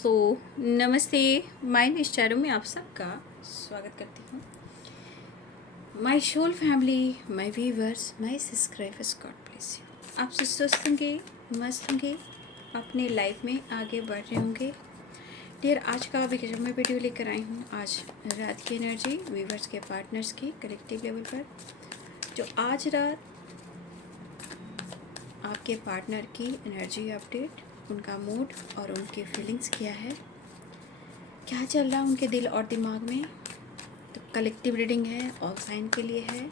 दोस्तों, नमस्ते। My name Chairo में आप सबका स्वागत करती हूँ। My soul family, my viewers, my subscribers, God bless you. आप सब स्वस्थ होंगे, मस्त होंगे, अपने लाइफ में आगे बढ़ रहे होंगे। डियर, आज का मैं वीडियो लेकर आई हूँ। आज रात की एनर्जी व्यूवर्स के पार्टनर्स की कलेक्टिव लेवल पर, जो आज रात आपके पार्टनर की एनर्जी अपडेट, उनका मूड और उनकी फीलिंग्स क्या है, क्या चल रहा है उनके दिल और दिमाग में। तो कलेक्टिव रीडिंग है, ऑल साइन के लिए है,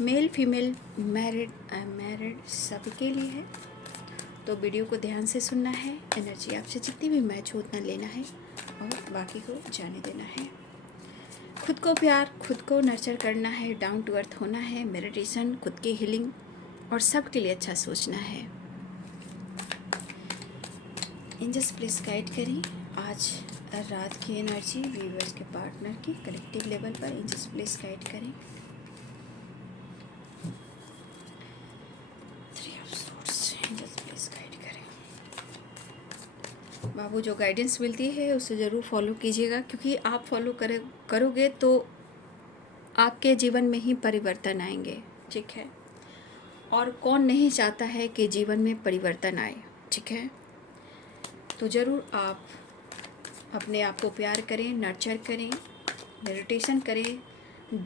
मेल फीमेल, मैरिड सभी के लिए है। तो वीडियो को ध्यान से सुनना है। एनर्जी आपसे जितनी भी मैच हो उतना लेना है और बाकी को जाने देना है। खुद को प्यार, खुद को नर्चर करना है, डाउन टू अर्थ होना है, मेडिटेशन, खुद की हीलिंग और सबके लिए अच्छा सोचना है। एंजल्स प्लीज गाइड करें आज रात की एनर्जी व्यूवर्स के पार्टनर की कलेक्टिव लेवल पर। एंजल्स प्लीज गाइड करें। Three of swords, angels please guide करें। बाबू, जो गाइडेंस मिलती है उसे ज़रूर फॉलो कीजिएगा, क्योंकि आप फॉलो करोगे तो आपके जीवन में ही परिवर्तन आएंगे। ठीक है, और कौन नहीं चाहता है कि जीवन में परिवर्तन आए। ठीक है, तो ज़रूर आप अपने आप को प्यार करें, नर्चर करें, मेडिटेशन करें,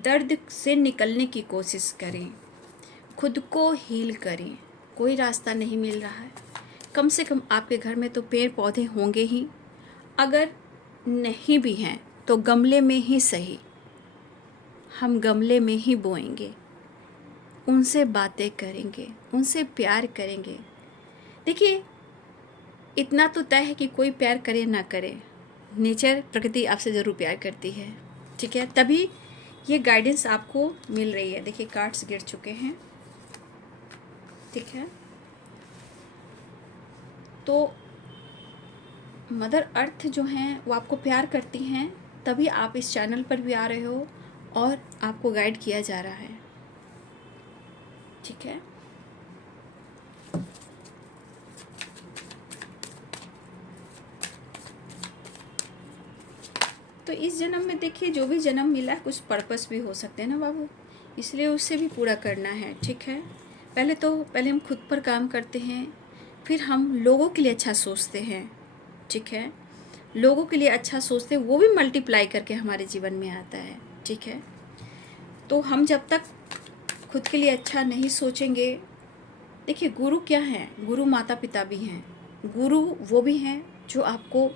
दर्द से निकलने की कोशिश करें, खुद को हील करें। कोई रास्ता नहीं मिल रहा है, कम से कम आपके घर में तो पेड़ पौधे होंगे ही, अगर नहीं भी हैं तो गमले में ही सही, हम गमले में ही बोएंगे, उनसे बातें करेंगे, उनसे प्यार करेंगे। देखिए, इतना तो तय है कि कोई प्यार करे ना करे, नेचर, प्रकृति आपसे ज़रूर प्यार करती है। ठीक है, तभी ये गाइडेंस आपको मिल रही है। देखिए, कार्ड्स गिर चुके हैं। ठीक है, तो मदर अर्थ जो हैं वो आपको प्यार करती हैं, तभी आप इस चैनल पर भी आ रहे हो और आपको गाइड किया जा रहा है। ठीक है, तो इस जन्म में देखिए, जो भी जन्म मिला है कुछ पर्पस भी हो सकते हैं ना बाबू, इसलिए उससे भी पूरा करना है। ठीक है, पहले हम खुद पर काम करते हैं, फिर हम लोगों के लिए अच्छा सोचते हैं। ठीक है, लोगों के लिए अच्छा सोचते हैं, वो भी मल्टीप्लाई करके हमारे जीवन में आता है। ठीक है, तो हम जब तक खुद के लिए अच्छा नहीं सोचेंगे, देखिए गुरु क्या है, गुरु माता पिता भी हैं। गुरु वो भी हैं जो आपको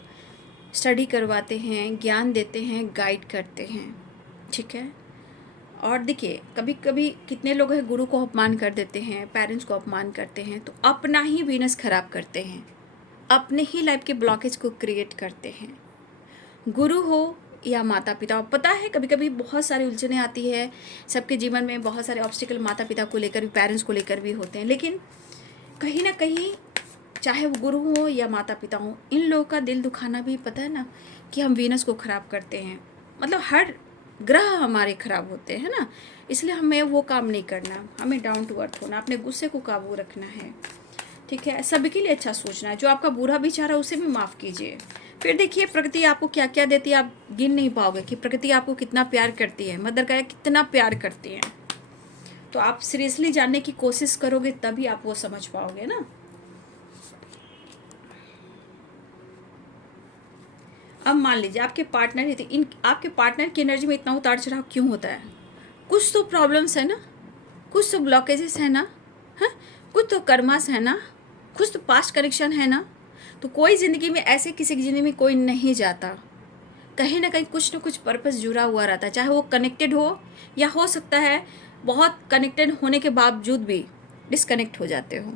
स्टडी करवाते हैं, ज्ञान देते हैं, गाइड करते हैं। ठीक है, और देखिए कभी कभी कितने लोग हैं गुरु को अपमान कर देते हैं, पेरेंट्स को अपमान करते हैं, तो अपना ही वीनस खराब करते हैं, अपने ही लाइफ के ब्लॉकेज को क्रिएट करते हैं। गुरु हो या माता पिता, पता है कभी कभी बहुत सारी उलझनें आती है सबके जीवन में, बहुत सारे ऑब्स्टिकल माता पिता को लेकर भी, पेरेंट्स को लेकर भी होते हैं, लेकिन कहीं ना कहीं चाहे वो गुरु हो या माता पिता हो, इन लोगों का दिल दुखाना भी, पता है ना, कि हम वीनस को ख़राब करते हैं। मतलब हर ग्रह हमारे ख़राब होते हैं ना, इसलिए हमें वो काम नहीं करना, हमें डाउन टू अर्थ होना, अपने गुस्से को काबू रखना है। ठीक है, सबके लिए अच्छा सोचना है। जो आपका बुरा विचार है उसे भी माफ़ कीजिए। फिर देखिए प्रकृति आपको क्या क्या देती है, आप गिन नहीं पाओगे कि प्रकृति आपको कितना प्यार करती है, मदर का कितना प्यार करती है। तो आप सीरियसली जानने की कोशिश करोगे तभी आप वो समझ पाओगे ना। अब मान लीजिए आपके पार्टनर ही, इन आपके पार्टनर की एनर्जी में इतना उतार चढ़ाव क्यों होता है? कुछ तो प्रॉब्लम्स है ना, कुछ तो ब्लॉकेजेस है ना, है, कुछ तो कर्मास है ना, कुछ तो पास्ट कनेक्शन है ना। तो कोई ज़िंदगी में ऐसे, किसी की ज़िंदगी में कोई नहीं जाता, कहीं ना कहीं कुछ ना कुछ पर्पस जुड़ा हुआ रहता है, चाहे वो कनेक्टेड हो या हो सकता है बहुत कनेक्टेड होने के बावजूद भी डिसकनेक्ट हो जाते हो।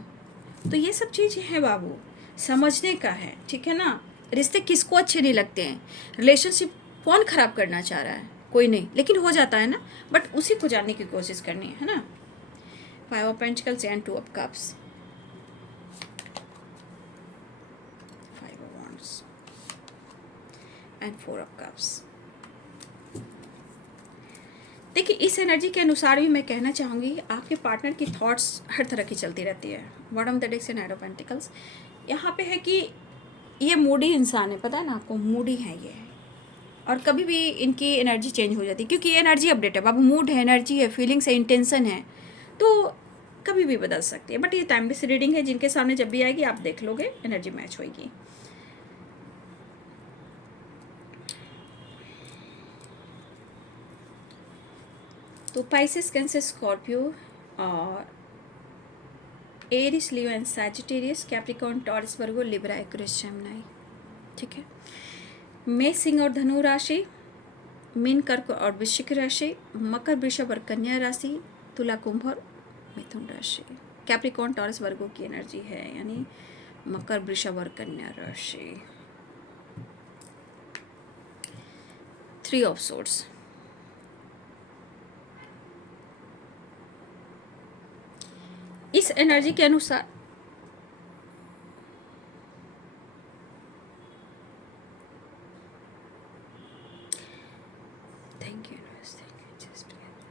तो ये सब चीज़ें हैं बाबू, समझने का है। ठीक है ना, रिश्ते किसको अच्छे नहीं लगते हैं, रिलेशनशिप कौन ख़राब करना चाह रहा है? कोई नहीं, लेकिन हो जाता है ना, बट उसी को जानने की कोशिश करनी है ना। 5 of pentacles and 2 of cups, 5 of wands and 4 of cups. देखिए, इस एनर्जी के अनुसार भी मैं कहना चाहूँगी, आपके पार्टनर की थॉट्स हर तरह की चलती रहती है। बॉटम ऑफ द डेक से 9 ऑफ पेंटिकल्स यहाँ पे है कि ये मूडी इंसान है, पता है ना आपको, मूडी है ये, और कभी भी इनकी एनर्जी चेंज हो जाती है, क्योंकि ये एनर्जी अपडेट है बाबू, मूड है, एनर्जी है, फीलिंग्स है, इंटेंशन है, तो कभी भी बदल सकती है। बट ये टाइमलेस रीडिंग है, जिनके सामने जब भी आएगी आप देख लोगे, एनर्जी मैच होगी। तो पाइसेस, कैंसर, स्कॉर्पियो और Aries, Leo and Sagittarius, Capricorn, Taurus, Virgo, Libra, Aquarius, Gemini, ठीक है। मेष, सिंह और धनु राशि, मीन, कर्क और वृश्चिक राशि, मकर, वृषभ और कन्या राशि, तुला, कुंभ और मिथुन राशि। कैप्रिकॉर्न, टॉरस, वर्गो की एनर्जी है, यानी मकर, वृषभ और कन्या राशि। 3 ऑफ सोर्ड्स, इस एनर्जी के अनुसार thank you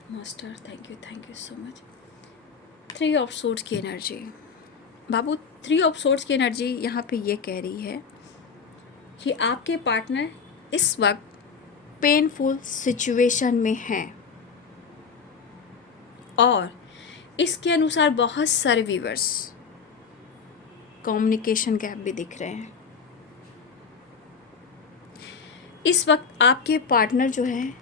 master, thank you so much. 3 of swords की एनर्जी बाबू, 3 ऑफ सोर्ड्स की एनर्जी यहाँ पे ये कह रही है कि आपके पार्टनर इस वक्त पेनफुल सिचुएशन में हैं, और इसके अनुसार बहुत सारे व्यूअर्स कम्युनिकेशन गैप भी दिख रहे हैं। इस वक्त आपके पार्टनर जो है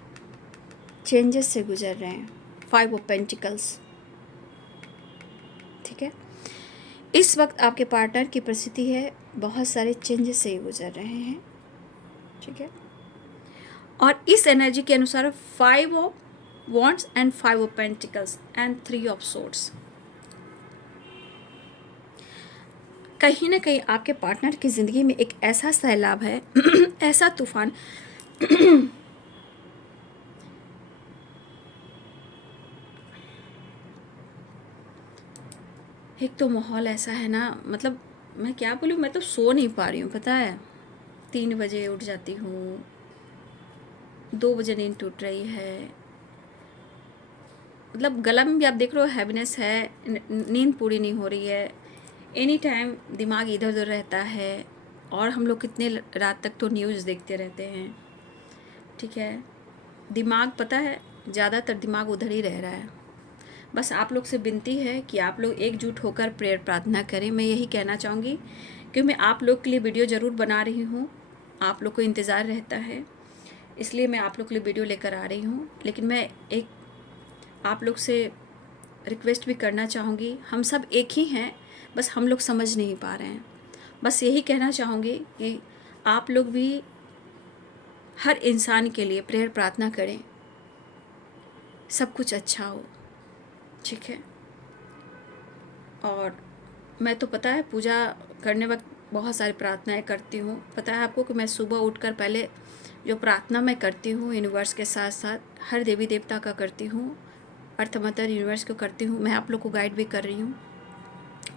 चेंजेस से गुजर रहे हैं। 5 ऑफ पेंटिकल्स, ठीक है। इस वक्त आपके पार्टनर की परिस्थिति है, बहुत सारे चेंजेस से गुजर रहे हैं, ठीक है। और इस एनर्जी के अनुसार 5 of wands and 5 of pentacles and 3 of swords, कहीं ना कहीं आपके पार्टनर की ज़िंदगी में एक ऐसा सैलाब है ऐसा तूफान एक तो माहौल ऐसा है ना, मतलब मैं क्या बोलूँ, मैं तो सो नहीं पा रही हूँ, पता है। 3 बजे उठ जाती हूँ, 2 बजे नींद टूट रही है, मतलब गला में भी आप देख रहे हो हैवीनेस है, नींद पूरी नहीं हो रही है, एनी टाइम दिमाग इधर उधर रहता है, और हम लोग कितने रात तक तो न्यूज़ देखते रहते हैं, ठीक है। दिमाग, पता है, ज़्यादातर दिमाग उधर ही रह रहा है। बस आप लोग से विनती है कि आप लोग एकजुट होकर प्रेयर प्रार्थना करें। मैं यही कहना चाहूँगी कि मैं आप लोग के लिए वीडियो ज़रूर बना रही हूँ, आप लोग को इंतज़ार रहता है, इसलिए मैं आप लोग के लिए वीडियो लेकर आ रही हूँ। लेकिन मैं एक आप लोग से रिक्वेस्ट भी करना चाहूँगी, हम सब एक ही हैं, बस हम लोग समझ नहीं पा रहे हैं। बस यही कहना चाहूँगी कि आप लोग भी हर इंसान के लिए प्रेयर प्रार्थना करें, सब कुछ अच्छा हो, ठीक है। और मैं तो पता है पूजा करने वक्त बहुत सारी प्रार्थनाएं करती हूँ, पता है आपको कि मैं सुबह उठकर पहले जो प्रार्थना मैं करती हूँ यूनिवर्स के साथ साथ हर देवी देवता का करती हूँ, अर्थ मदर यूनिवर्स को करती हूँ, मैं आप लोग को गाइड भी कर रही हूँ,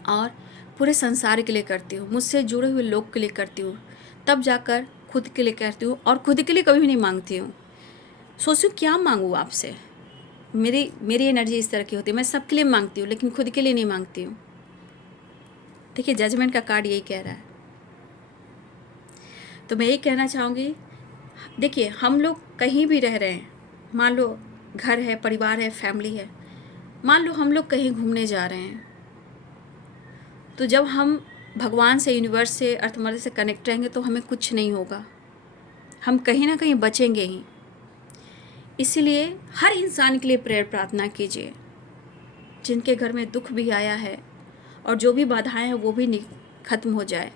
और पूरे संसार के लिए करती हूँ, मुझसे जुड़े हुए लोग के लिए करती हूँ, तब जाकर खुद के लिए करती हूँ। और खुद के लिए कभी भी नहीं मांगती हूँ, सोचूँ क्या मांगूँ आपसे, मेरी एनर्जी इस तरह की होती है, मैं सबके लिए मांगती हूँ लेकिन खुद के लिए नहीं मांगती हूँ। देखिए जजमेंट का कार्ड यही कह रहा है। तो मैं यही कहना चाहूँगी, देखिए हम लोग कहीं भी रह रहे हैं, मान लो घर है, परिवार है, फैमिली है, मान लो हम लोग कहीं घूमने जा रहे हैं, तो जब हम भगवान से, यूनिवर्स से, अर्थ मदर से कनेक्ट रहेंगे तो हमें कुछ नहीं होगा, हम कहीं ना कहीं बचेंगे ही। इसीलिए हर इंसान के लिए प्रेयर प्रार्थना कीजिए, जिनके घर में दुख भी आया है और जो भी बाधाएं हैं वो भी ख़त्म हो जाए।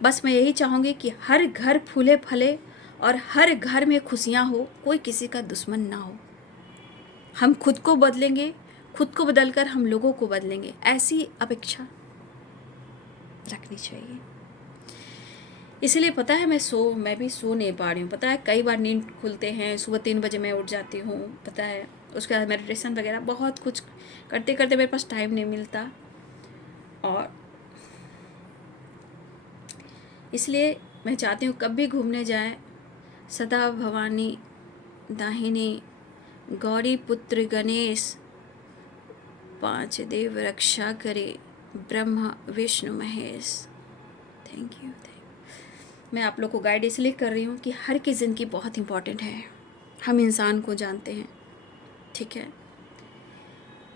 बस मैं यही चाहूँगी कि हर घर फूले फले और हर घर में खुशियाँ हो, कोई किसी का दुश्मन ना हो। हम खुद को बदलेंगे, खुद को बदलकर हम लोगों को बदलेंगे, ऐसी अपेक्षा रखनी चाहिए। इसलिए पता है मैं भी सो नहीं पा रही हूँ, पता है कई बार नींद खुलते हैं, सुबह 3 बजे मैं उठ जाती हूँ, पता है उसके बाद मेडिटेशन वगैरह बहुत कुछ करते करते मेरे पास टाइम नहीं मिलता। और इसलिए मैं चाहती हूँ कब भी घूमने जाएं, सदा भवानी दाहिनी गौरी पुत्र गणेश 5 देव रक्षा करे, ब्रह्मा विष्णु महेश। Thank you. मैं आप लोग को गाइड इसलिए कर रही हूँ कि हर की ज़िंदगी बहुत इम्पॉर्टेंट है, हम इंसान को जानते हैं, ठीक है।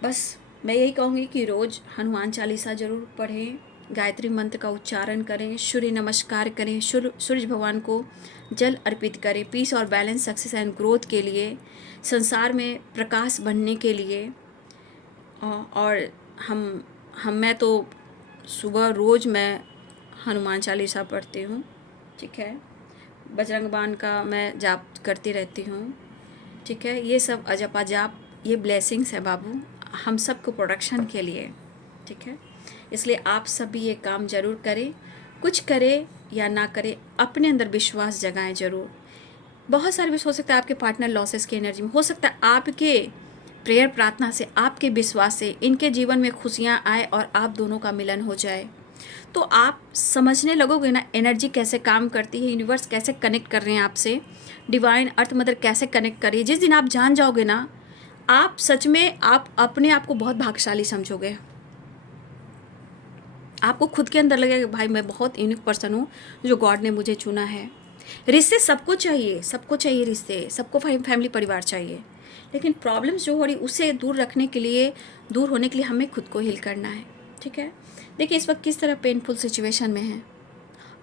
बस मैं यही कहूँगी कि रोज़ हनुमान चालीसा ज़रूर पढ़ें, गायत्री मंत्र का उच्चारण करें, सूर्य नमस्कार करें, सूर्य भगवान को जल अर्पित करें, पीस और बैलेंस, सक्सेस एंड ग्रोथ के लिए, संसार में प्रकाश बनने के लिए। और मैं तो सुबह रोज़ मैं हनुमान चालीसा पढ़ती हूँ, ठीक है। बजरंग बाण का मैं जाप करती रहती हूँ, ठीक है। ये सब अजपा जाप, ये ब्लेसिंग्स है बाबू, हम सबको प्रोटेक्शन के लिए, ठीक है। इसलिए आप सब भी ये काम ज़रूर करें, कुछ करें या ना करें, अपने अंदर विश्वास जगाएं ज़रूर। बहुत सारे विश्वास हो सकता है आपके पार्टनर लॉसेस की एनर्जी में, हो सकता है आपके प्रेयर प्रार्थना से, आपके विश्वास से इनके जीवन में खुशियाँ आए और आप दोनों का मिलन हो जाए। तो आप समझने लगोगे ना एनर्जी कैसे काम करती है, यूनिवर्स कैसे कनेक्ट कर रहे हैं आपसे, डिवाइन अर्थ मदर कैसे कनेक्ट कर रही है। जिस दिन आप जान जाओगे ना, आप सच में आप अपने आप को बहुत भाग्यशाली समझोगे। आपको खुद के अंदर लगेगा भाई मैं बहुत यूनिक पर्सन हूँ जो गॉड ने मुझे चुना है। रिश्ते सबको चाहिए रिश्ते, सबको फैमिली परिवार चाहिए, लेकिन प्रॉब्लम्स जो हो रही उससे दूर होने के लिए हमें खुद को हील करना है, ठीक है। देखिए इस वक्त किस तरह पेनफुल सिचुएशन में है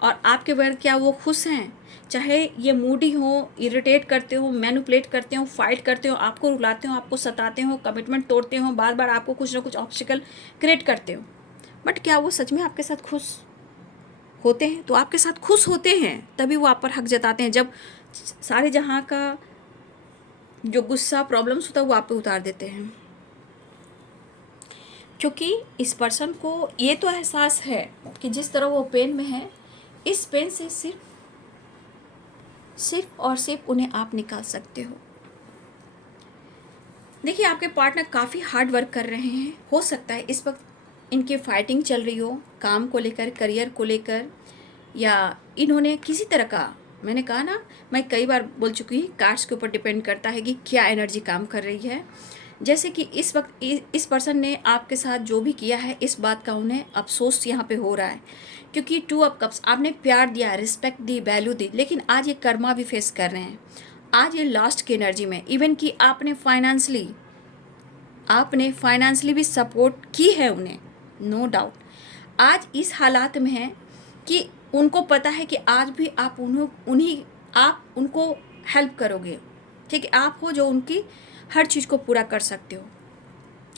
और आपके बगैर क्या वो खुश हैं? चाहे ये मूडी हो, इरिटेट करते हो, मैनिपुलेट करते हो, फाइट करते हो, आपको रुलाते हो, आपको सताते हो, कमिटमेंट तोड़ते हो, बार बार आपको कुछ ना कुछ ऑब्स्टिकल क्रिएट करते हो, बट क्या वो सच में आपके साथ खुश होते हैं? तो आपके साथ खुश होते हैं तभी वो आप पर हक जताते हैं, जब सारे जहाँ का जो गुस्सा प्रॉब्लम्स होता है वो आप पे उतार देते हैं। क्योंकि इस पर्सन को ये तो एहसास है कि जिस तरह वो पेन में है, इस पेन से सिर्फ और सिर्फ उन्हें आप निकाल सकते हो। देखिए आपके पार्टनर काफ़ी हार्ड वर्क कर रहे हैं, हो सकता है इस वक्त इनकी फाइटिंग चल रही हो काम को लेकर, करियर को लेकर, या इन्होंने किसी तरह का, मैंने कहा ना, मैं कई बार बोल चुकी हूँ, कार्ड्स के ऊपर डिपेंड करता है कि क्या एनर्जी काम कर रही है। जैसे कि इस वक्त इस पर्सन ने आपके साथ जो भी किया है, इस बात का उन्हें अफसोस यहाँ पे हो रहा है, क्योंकि 2 ऑफ कप्स, आपने प्यार दिया, रिस्पेक्ट दी, वैल्यू दी, लेकिन आज ये कर्मा भी फेस कर रहे हैं। आज ये लास्ट की एनर्जी में, इवन कि आपने फाइनेंशली भी सपोर्ट की है उन्हें, नो डाउट। आज इस हालात में है कि उनको पता है कि आज भी आप उनको हेल्प करोगे, ठीक है। आप हो जो उनकी हर चीज़ को पूरा कर सकते हो।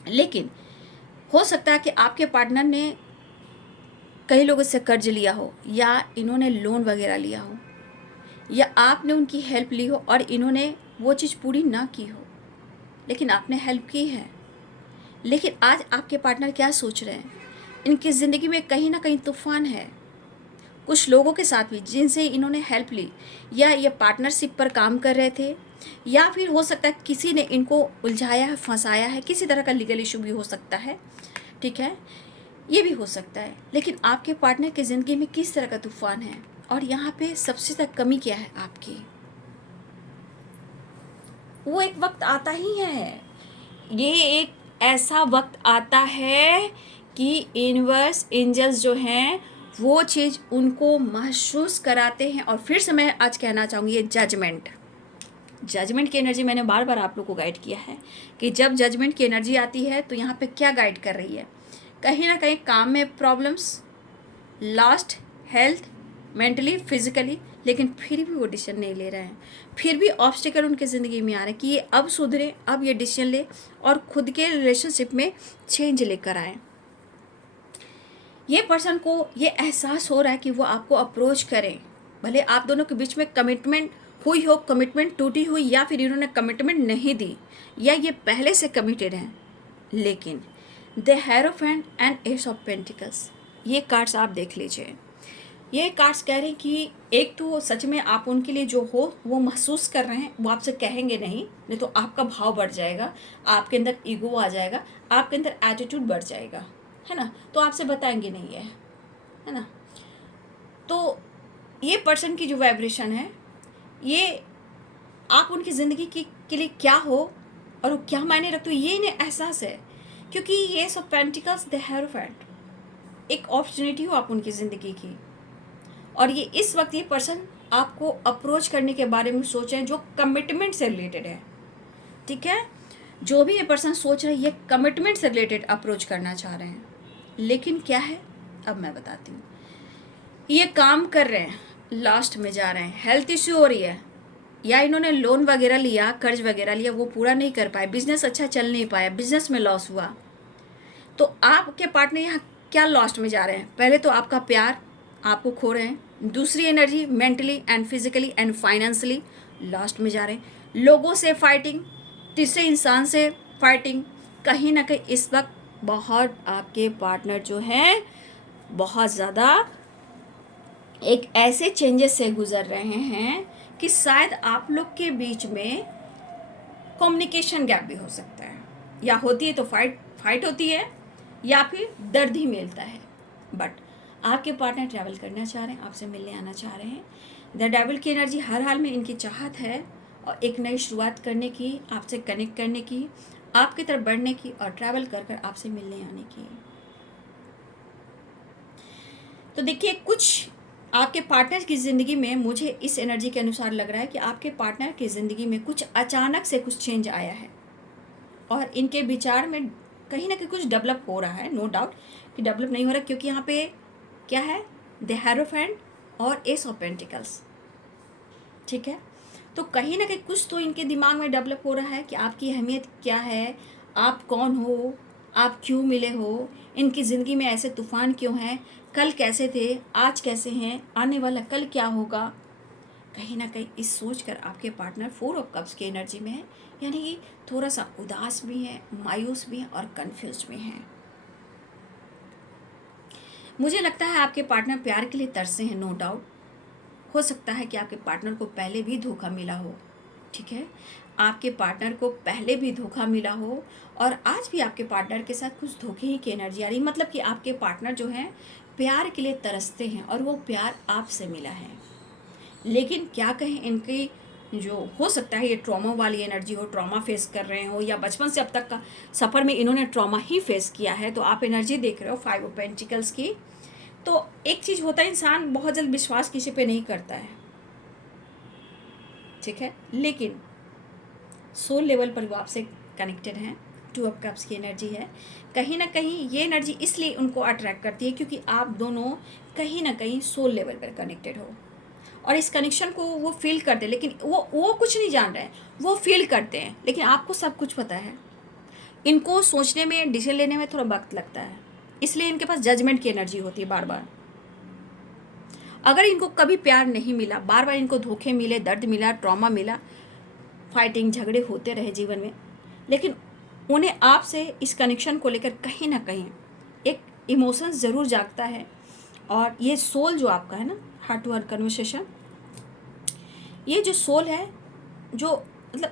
लेकिन हो सकता है कि आपके पार्टनर ने कई लोगों से कर्ज लिया हो, या इन्होंने लोन वगैरह लिया हो, या आपने उनकी हेल्प ली हो और इन्होंने वो चीज़ पूरी ना की हो, लेकिन आपने हेल्प की है। लेकिन आज आपके पार्टनर क्या सोच रहे हैं, इनकी ज़िंदगी में कहीं ना कहीं तूफान है, कुछ लोगों के साथ भी जिनसे इन्होंने हेल्प ली, या ये पार्टनरशिप पर काम कर रहे थे, या फिर हो सकता है किसी ने इनको उलझाया है, फंसाया है, किसी तरह का लीगल इशू भी हो सकता है, ठीक है, ये भी हो सकता है। लेकिन आपके पार्टनर की ज़िंदगी में किस तरह का तूफान है, और यहाँ पे सबसे ज़्यादा कमी क्या है आपकी? वो एक वक्त आता ही है, ये एक ऐसा वक्त आता है कि यूनिवर्स, एंजल्स जो हैं वो चीज़ उनको महसूस कराते हैं। और फिर से मैं आज कहना चाहूँगी, ये जजमेंट की एनर्जी मैंने बार बार आप लोग को गाइड किया है कि जब जजमेंट की एनर्जी आती है तो यहाँ पे क्या गाइड कर रही है, कहीं ना कहीं काम में problems, last, health, mentally, physically, लेकिन फिर भी वो डिसीजन नहीं ले रहे हैं, फिर भी ऑब्स्टिकल उनके ज़िंदगी में आ रहे हैं कि ये अब सुधरे, अब ये डिसीजन ले और खुद के रिलेशनशिप में चेंज लेकर आए। ये पर्सन को ये एहसास हो रहा है कि वो आपको अप्रोच करें, भले आप दोनों के बीच में कमिटमेंट हुई हो, कमिटमेंट टूटी हुई, या फिर इन्होंने कमिटमेंट नहीं दी, या ये पहले से कमिटेड हैं, लेकिन the hierophant and S of pentacles, ये कार्ड्स आप देख लीजिए। ये कार्ड्स कह रहे हैं कि एक तो सच में आप उनके लिए जो हो वो महसूस कर रहे हैं, वो आपसे कहेंगे नहीं तो आपका भाव बढ़ जाएगा, आपके अंदर ईगो आ जाएगा, आपके अंदर एटीट्यूड बढ़ जाएगा, है ना, तो आपसे बताएंगे नहीं है ना। तो ये पर्सन की जो वाइब्रेशन है, ये आप उनकी ज़िंदगी के लिए क्या हो और वो क्या मायने रखते हो, ये इन्हें एहसास है। क्योंकि ये सब पेंटिकल्स द हेरोफेंट, एक अपॉर्चुनिटी हो आप उनकी ज़िंदगी की, और ये इस वक्त ये पर्सन आपको अप्रोच करने के बारे में सोच रहे हैं जो कमिटमेंट से रिलेटेड है, ठीक है। जो भी ये पर्सन सोच रहे हैं ये कमिटमेंट से रिलेटेड अप्रोच करना चाह रहे हैं, लेकिन क्या है अब मैं बताती हूँ। ये काम कर रहे हैं, लास्ट में जा रहे हैं, हेल्थ इश्यू हो रही है, या इन्होंने लोन वगैरह लिया, कर्ज वगैरह लिया, वो पूरा नहीं कर पाए, बिजनेस अच्छा चल नहीं पाया, बिजनेस में लॉस हुआ, तो आपके पार्टनर यहाँ क्या लॉस्ट में जा रहे हैं। पहले तो आपका प्यार आपको खो रहे हैं, दूसरी energy mentally and physically and financially lost में जा रहे हैं, लोगों से फाइटिंग, तीसरे इंसान से फाइटिंग, कहीं ना कहीं इस वक्त बहुत आपके पार्टनर जो हैं बहुत ज़्यादा एक ऐसे चेंजेस से गुजर रहे हैं कि शायद आप लोग के बीच में कम्युनिकेशन गैप भी हो सकता है, या होती है तो फाइट होती है, या फिर दर्द ही मिलता है। बट आपके पार्टनर ट्रैवल करना चाह रहे हैं, आपसे मिलने आना चाह रहे हैं। द डेविल की एनर्जी हर हाल में इनकी चाहत है और एक नई शुरुआत करने की, आपसे कनेक्ट करने की, आपकी तरफ बढ़ने की और ट्रैवल कर कर आपसे मिलने आने की। तो देखिए कुछ आपके पार्टनर की ज़िंदगी में मुझे इस एनर्जी के अनुसार लग रहा है कि आपके पार्टनर की ज़िंदगी में कुछ अचानक से कुछ चेंज आया है और इनके विचार में कहीं ना कहीं कुछ डेवलप हो रहा है। नो डाउट कि डेवलप नहीं हो रहा, क्योंकि यहाँ पे क्या है, द हेरोफेंट और एस ऑफ पेंटिकल्स, ठीक है। तो कहीं ना कहीं कुछ तो इनके दिमाग में डेवलप हो रहा है कि आपकी अहमियत क्या है, आप कौन हो, आप क्यों मिले हो, इनकी ज़िंदगी में ऐसे तूफान क्यों हैं, कल कैसे थे, आज कैसे हैं, आने वाला कल क्या होगा। कहीं ना कहीं इस सोच कर आपके पार्टनर 4 ऑफ कप्स की एनर्जी में है, यानी कि थोड़ा सा उदास भी है, मायूस भी है और कंफ्यूज भी हैं। मुझे लगता है आपके पार्टनर प्यार के लिए तरसे हैं, नो डाउट। हो सकता है कि आपके पार्टनर को पहले भी धोखा मिला हो, ठीक है, आपके पार्टनर को पहले भी धोखा मिला हो और आज भी आपके पार्टनर के साथ कुछ धोखे ही की एनर्जी आ रही, मतलब कि आपके पार्टनर जो हैं प्यार के लिए तरसते हैं और वो प्यार आपसे मिला है। लेकिन क्या कहें, इनकी जो हो सकता है ये ट्रॉमा वाली एनर्जी हो, ट्रॉमा फेस कर रहे हो, या बचपन से अब तक का सफ़र में इन्होंने ट्रॉमा ही फेस किया है। तो आप एनर्जी देख रहे हो 5 ऑफ पेंटिकल्स की। तो एक चीज़ होता है, इंसान बहुत जल्द विश्वास किसी पे नहीं करता है, ठीक है, लेकिन सोल लेवल पर वो आपसे कनेक्टेड हैं। 2 ऑफ कप्स की एनर्जी है। कहीं ना कहीं ये एनर्जी इसलिए उनको अट्रैक्ट करती है क्योंकि आप दोनों कहीं ना कहीं सोल लेवल पर कनेक्टेड हो और इस कनेक्शन को वो फील करते हैं, लेकिन वो कुछ नहीं जान रहे हैं, वो फील करते हैं, लेकिन आपको सब कुछ पता है। इनको सोचने में, डिसीजन लेने में थोड़ा वक्त लगता है, इसलिए इनके पास जजमेंट की एनर्जी होती है बार बार। अगर इनको कभी प्यार नहीं मिला, बार बार इनको धोखे मिले, दर्द मिला, ट्रॉमा मिला, फाइटिंग झगड़े होते रहे जीवन में, लेकिन उन्हें आपसे इस कनेक्शन को लेकर कहीं ना कहीं एक इमोशंस ज़रूर जागता है। और ये सोल जो आपका है ना, हार्ट टू हार्ट कन्वर्सेशन, ये जो सोल है जो मतलब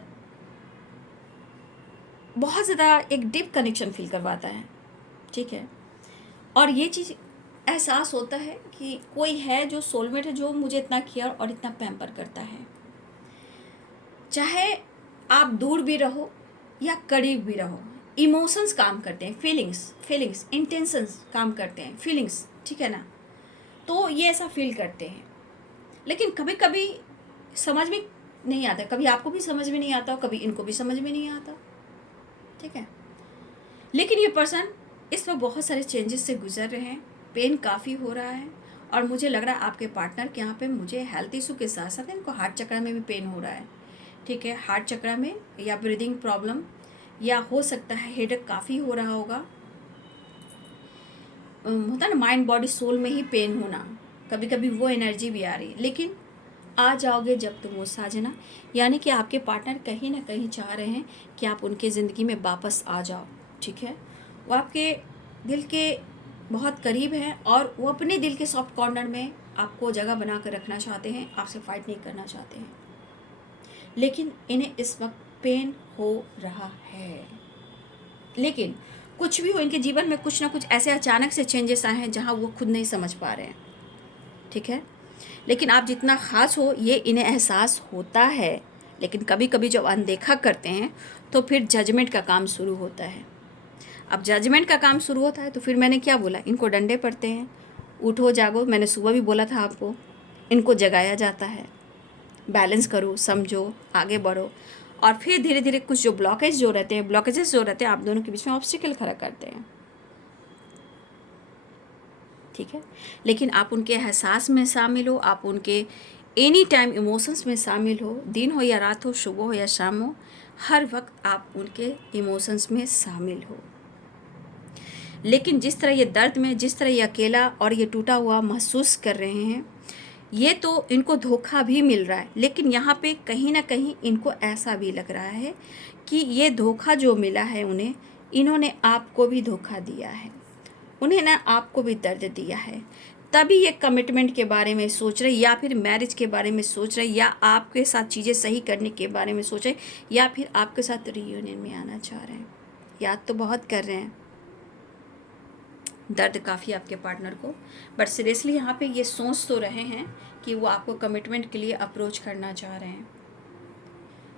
बहुत ज़्यादा एक डीप कनेक्शन फील करवाता है, ठीक है। और ये चीज़ एहसास होता है कि कोई है जो सोलमेट है, जो मुझे इतना केयर और इतना पैम्पर करता है, चाहे आप दूर भी रहो या करीब भी रहो। इमोशंस काम करते हैं, फीलिंग्स इंटेंशंस काम करते हैं, फीलिंग्स, ठीक है ना। तो ये ऐसा फील करते हैं, लेकिन कभी कभी समझ में नहीं आता, कभी आपको भी समझ में नहीं आता, कभी इनको भी समझ में नहीं आता, ठीक है। लेकिन ये पर्सन इस वक्त बहुत सारे चेंजेस से गुजर रहे हैं, पेन काफ़ी हो रहा है और मुझे लग रहा है आपके पार्टनर के यहाँ पे मुझे हेल्थ इशू के साथ साथ इनको हार्ट चक्र में भी पेन हो रहा है, ठीक है। हार्ट चक्र में या ब्रीदिंग प्रॉब्लम, या हो सकता है हेडेक काफ़ी हो रहा होगा। होता है ना माइंड बॉडी सोल में ही पेन होना, कभी कभी वो एनर्जी भी आ रही है। लेकिन आ जाओगे जब तुम वो साजना, यानी कि आपके पार्टनर कहीं ना कहीं चाह रहे हैं कि आप उनके ज़िंदगी में वापस आ जाओ, ठीक है। वो आपके दिल के बहुत करीब हैं और वो अपने दिल के सॉफ्ट कॉर्नर में आपको जगह बना कर रखना चाहते हैं, आपसे फाइट नहीं करना चाहते हैं, लेकिन इन्हें इस वक्त पेन हो रहा है। लेकिन कुछ भी हो, इनके जीवन में कुछ ना कुछ ऐसे अचानक से चेंजेस आए हैं जहाँ वो खुद नहीं समझ पा रहे हैं, ठीक है। लेकिन आप जितना ख़ास हो ये इन्हें एहसास होता है, लेकिन कभी कभी जब अनदेखा करते हैं तो फिर जजमेंट का काम शुरू होता है। अब जजमेंट का काम शुरू होता है तो फिर मैंने क्या बोला, इनको डंडे पड़ते हैं, उठो जागो। मैंने सुबह भी बोला था आपको इनको जगाया जाता है, बैलेंस करो, समझो, आगे बढ़ो। और फिर धीरे धीरे कुछ जो ब्लॉकेजेस जो रहते हैं आप दोनों के बीच में ऑब्स्टिकल खड़ा करते हैं, ठीक है। लेकिन आप उनके एहसास में शामिल हो, आप उनके एनी टाइम इमोशंस में शामिल हो, दिन हो या रात हो, सुबह हो या शाम हो, हर वक्त आप उनके इमोशंस में शामिल हो। लेकिन जिस तरह ये दर्द में, जिस तरह ये अकेला और ये टूटा हुआ महसूस कर रहे हैं, ये तो इनको धोखा भी मिल रहा है, लेकिन यहाँ पे कहीं ना कहीं इनको ऐसा भी लग रहा है कि ये धोखा जो मिला है उन्हें, इन्होंने आपको भी धोखा दिया है, उन्हें ना आपको भी दर्द दिया है, तभी ये कमिटमेंट के बारे में सोच रहे, या फिर मैरिज के बारे में सोच रहे, या आपके साथ चीज़ें सही करने के बारे में सोच रहे, या फिर आपके साथ रीयूनियन में आना चाह रहे हैं। याद तो बहुत कर रहे हैं, दर्द काफ़ी आपके पार्टनर को, बट सीरियसली यहाँ पे ये सोच तो रहे हैं कि वो आपको कमिटमेंट के लिए अप्रोच करना चाह रहे हैं।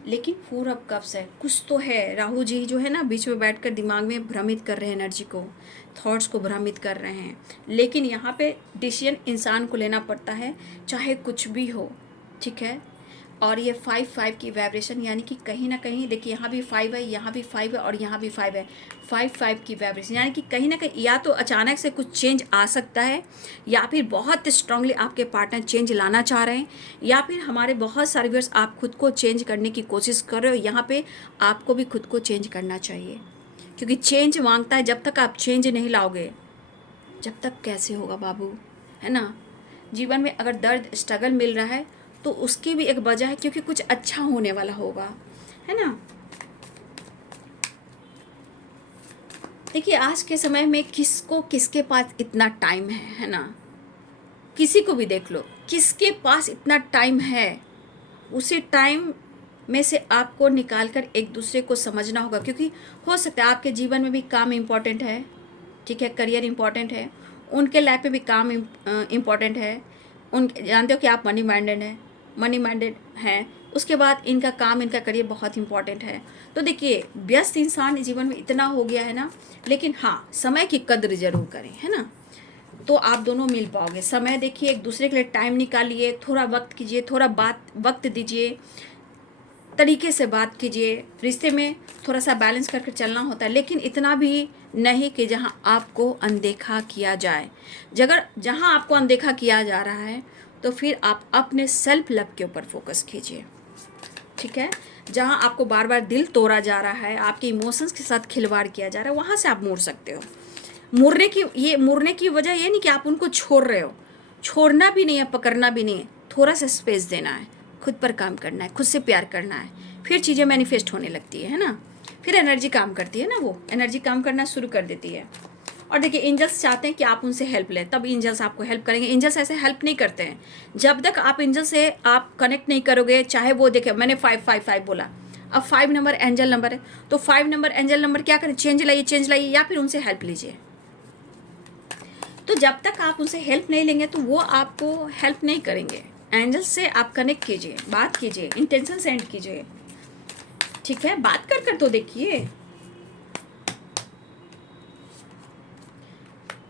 लेकिन 4 ऑफ कप्स है, कुछ तो है। राहु जी जो है ना बीच में बैठकर दिमाग में भ्रमित कर रहे हैं, एनर्जी को, थॉट्स को भ्रमित कर रहे हैं। लेकिन यहाँ पे डिसीजन इंसान को लेना पड़ता है, चाहे कुछ भी हो, ठीक है। और ये 5-5 की वाइब्रेशन, यानी कि कहीं ना कहीं देखिए, यहाँ भी 5 है, यहाँ भी 5 है और यहाँ भी 5 है। 5-5 की वाइब्रेशन, यानी कि कहीं ना कहीं या तो अचानक से कुछ चेंज आ सकता है, या फिर बहुत स्ट्रांगली आपके पार्टनर चेंज लाना चाह रहे हैं, या फिर हमारे बहुत सारे व्यूअर्स आप खुद को चेंज करने की कोशिश कर रहे हो। यहाँ पे आपको भी खुद को चेंज करना चाहिए, क्योंकि चेंज मांगता है। जब तक आप चेंज नहीं लाओगे, जब तक कैसे होगा बाबू, है ना। जीवन में अगर दर्द, स्ट्रगल मिल रहा है तो उसकी भी एक वजह है, क्योंकि कुछ अच्छा होने वाला होगा, है ना। देखिए, आज के समय में किसको किसके पास इतना टाइम है ना। किसी को भी देख लो, किसके पास इतना टाइम है, उसी टाइम में से आपको निकाल कर एक दूसरे को समझना होगा। क्योंकि हो सकता है आपके जीवन में भी काम इम्पॉर्टेंट है, ठीक है, करियर इम्पॉर्टेंट है, उनके लाइफ में भी काम इम्पॉर्टेंट है। उन जानते हो कि आप मनी माइंडेड हैं, उसके बाद इनका काम, इनका करियर बहुत इंपॉर्टेंट है। तो देखिए, व्यस्त इंसान जीवन में इतना हो गया है ना, लेकिन हाँ, समय की कद्र जरूर करें, है ना, तो आप दोनों मिल पाओगे। समय देखिए, एक दूसरे के लिए टाइम निकालिए, थोड़ा वक्त कीजिए, थोड़ा वक्त दीजिए, तरीके से बात कीजिए। रिश्ते में थोड़ा सा बैलेंस करके चलना होता है, लेकिन इतना भी नहीं कि जहाँ आपको अनदेखा किया जाए। जहाँ आपको अनदेखा किया जा रहा है, तो फिर आप अपने सेल्फ लव के ऊपर फोकस कीजिए, ठीक है। जहाँ आपको बार बार दिल तोड़ा जा रहा है, आपके इमोशंस के साथ खिलवाड़ किया जा रहा है, वहाँ से आप मुड़ सकते हो। मुड़ने की वजह ये नहीं कि आप उनको छोड़ रहे हो, छोड़ना भी नहीं है, पकड़ना भी नहीं है, थोड़ा सा स्पेस देना है, खुद पर काम करना है, खुद से प्यार करना है, फिर चीज़ें मैनिफेस्ट होने लगती है ना। फिर एनर्जी काम करती है ना, वो एनर्जी काम करना शुरू कर देती है। और देखिए, एंजल्स चाहते हैं कि आप उनसे हेल्प लें, तब एंजल्स आपको हेल्प करेंगे। एंजल्स ऐसे हेल्प नहीं करते हैं जब तक आप एंजल से आप कनेक्ट नहीं करोगे। चाहे वो देखे, मैंने 555 बोला, अब 5 नंबर एंजल नंबर है, तो 5 नंबर एंजल नंबर क्या करें, चेंज लाइए, या फिर उनसे हेल्प लीजिए। तो जब तक आप उनसे हेल्प नहीं लेंगे तो वो आपको हेल्प नहीं करेंगे। एंजल से आप कनेक्ट कीजिए, बात कीजिए, इंटेंशन सेंड कीजिए, ठीक है। बात कर तो देखिए।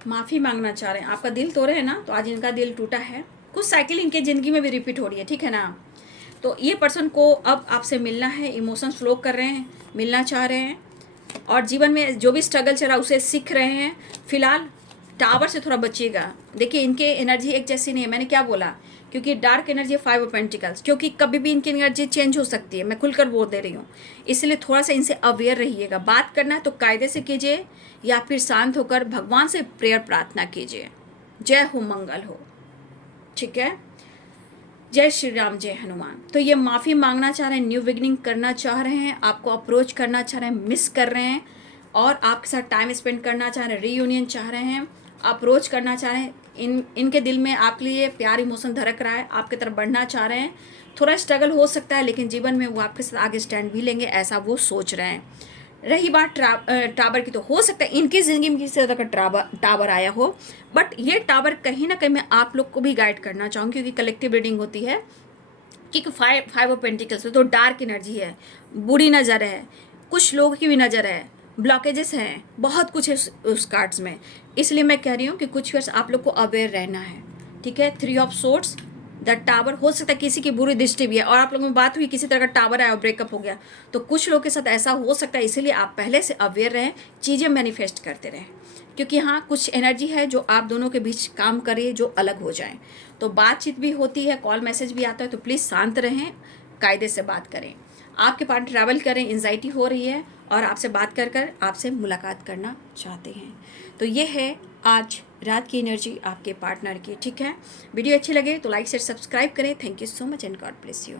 माफ़ी मांगना चाह रहे हैं, आपका दिल तोड़े है ना, तो आज इनका दिल टूटा है। कुछ साइकिल इनके ज़िंदगी में भी रिपीट हो रही है, ठीक है ना। तो ये पर्सन को अब आपसे मिलना है, इमोशंस फ्लो कर रहे हैं, मिलना चाह रहे हैं, और जीवन में जो भी स्ट्रगल चल रहा है उसे सीख रहे हैं। फिलहाल टावर से थोड़ा बचिएगा। देखिए, इनके एनर्जी एक जैसी नहीं है, मैंने क्या बोला, क्योंकि डार्क एनर्जी है 5 ऑफ पेंटिकल्स, क्योंकि कभी भी इनकी एनर्जी चेंज हो सकती है, मैं खुलकर बोल दे रही हूँ। इसलिए थोड़ा सा इनसे अवेयर रहिएगा। बात करना है तो कायदे से कीजिए, या फिर शांत होकर भगवान से प्रेयर प्रार्थना कीजिए। जय हो, मंगल हो, ठीक है। जय श्री राम, जय हनुमान। तो ये माफ़ी मांगना चाह रहे हैं, न्यू बिगनिंग करना चाह रहे हैं, आपको अप्रोच करना चाह रहे हैं, मिस कर रहे हैं, और आपके साथ टाइम स्पेंड करना चाह रहे हैं, रीयूनियन चाह रहे हैं, अप्रोच करना चाह रहे हैं। इनके दिल में आपके लिए प्यार, इमोशन धड़क रहा है, आपकी तरफ बढ़ना चाह रहे हैं। थोड़ा स्ट्रगल हो सकता है, लेकिन जीवन में वो आपके साथ आगे स्टैंड भी लेंगे, ऐसा वो सोच रहे हैं। रही बात टावर की, तो हो सकता है इनकी ज़िंदगी में किसी तरह का टावर आया हो, बट ये टावर कहीं ना कहीं मैं आप लोग को भी गाइड करना चाहूँगी, क्योंकि कलेक्टिव रीडिंग होती है। क्योंकि 5 ऑफ पेंटिकल्स में तो डार्क एनर्जी है, बुरी नज़र है, कुछ लोगों की भी नज़र है, ब्लॉकेजेस हैं, बहुत कुछ है उस कार्ड्स में। इसलिए मैं कह रही हूँ कि कुछ वर्ष आप लोग को अवेयर रहना है, ठीक है। 3 ऑफ सोर्ड्स, द टावर, हो सकता है किसी की बुरी दृष्टि भी है और आप लोगों में बात हुई किसी तरह का टावर आया और ब्रेकअप हो गया, तो कुछ लोगों के साथ ऐसा हो सकता है। इसीलिए आप पहले से अवेयर रहें, चीज़ें मैनिफेस्ट करते रहें, क्योंकि हाँ कुछ एनर्जी है जो आप दोनों के बीच काम करे जो अलग हो जाए। तो बातचीत भी होती है, कॉल मैसेज भी आता है, तो प्लीज़ शांत रहें, कायदे से बात करें। आपके पास ट्रैवल करें, एंजाइटी हो रही है और आपसे बात कर कर आपसे मुलाकात करना चाहते हैं। तो ये है आज रात की एनर्जी आपके पार्टनर की, ठीक है। वीडियो अच्छी लगे तो लाइक शेयर सब्सक्राइब करें। Thank you so much and God bless you.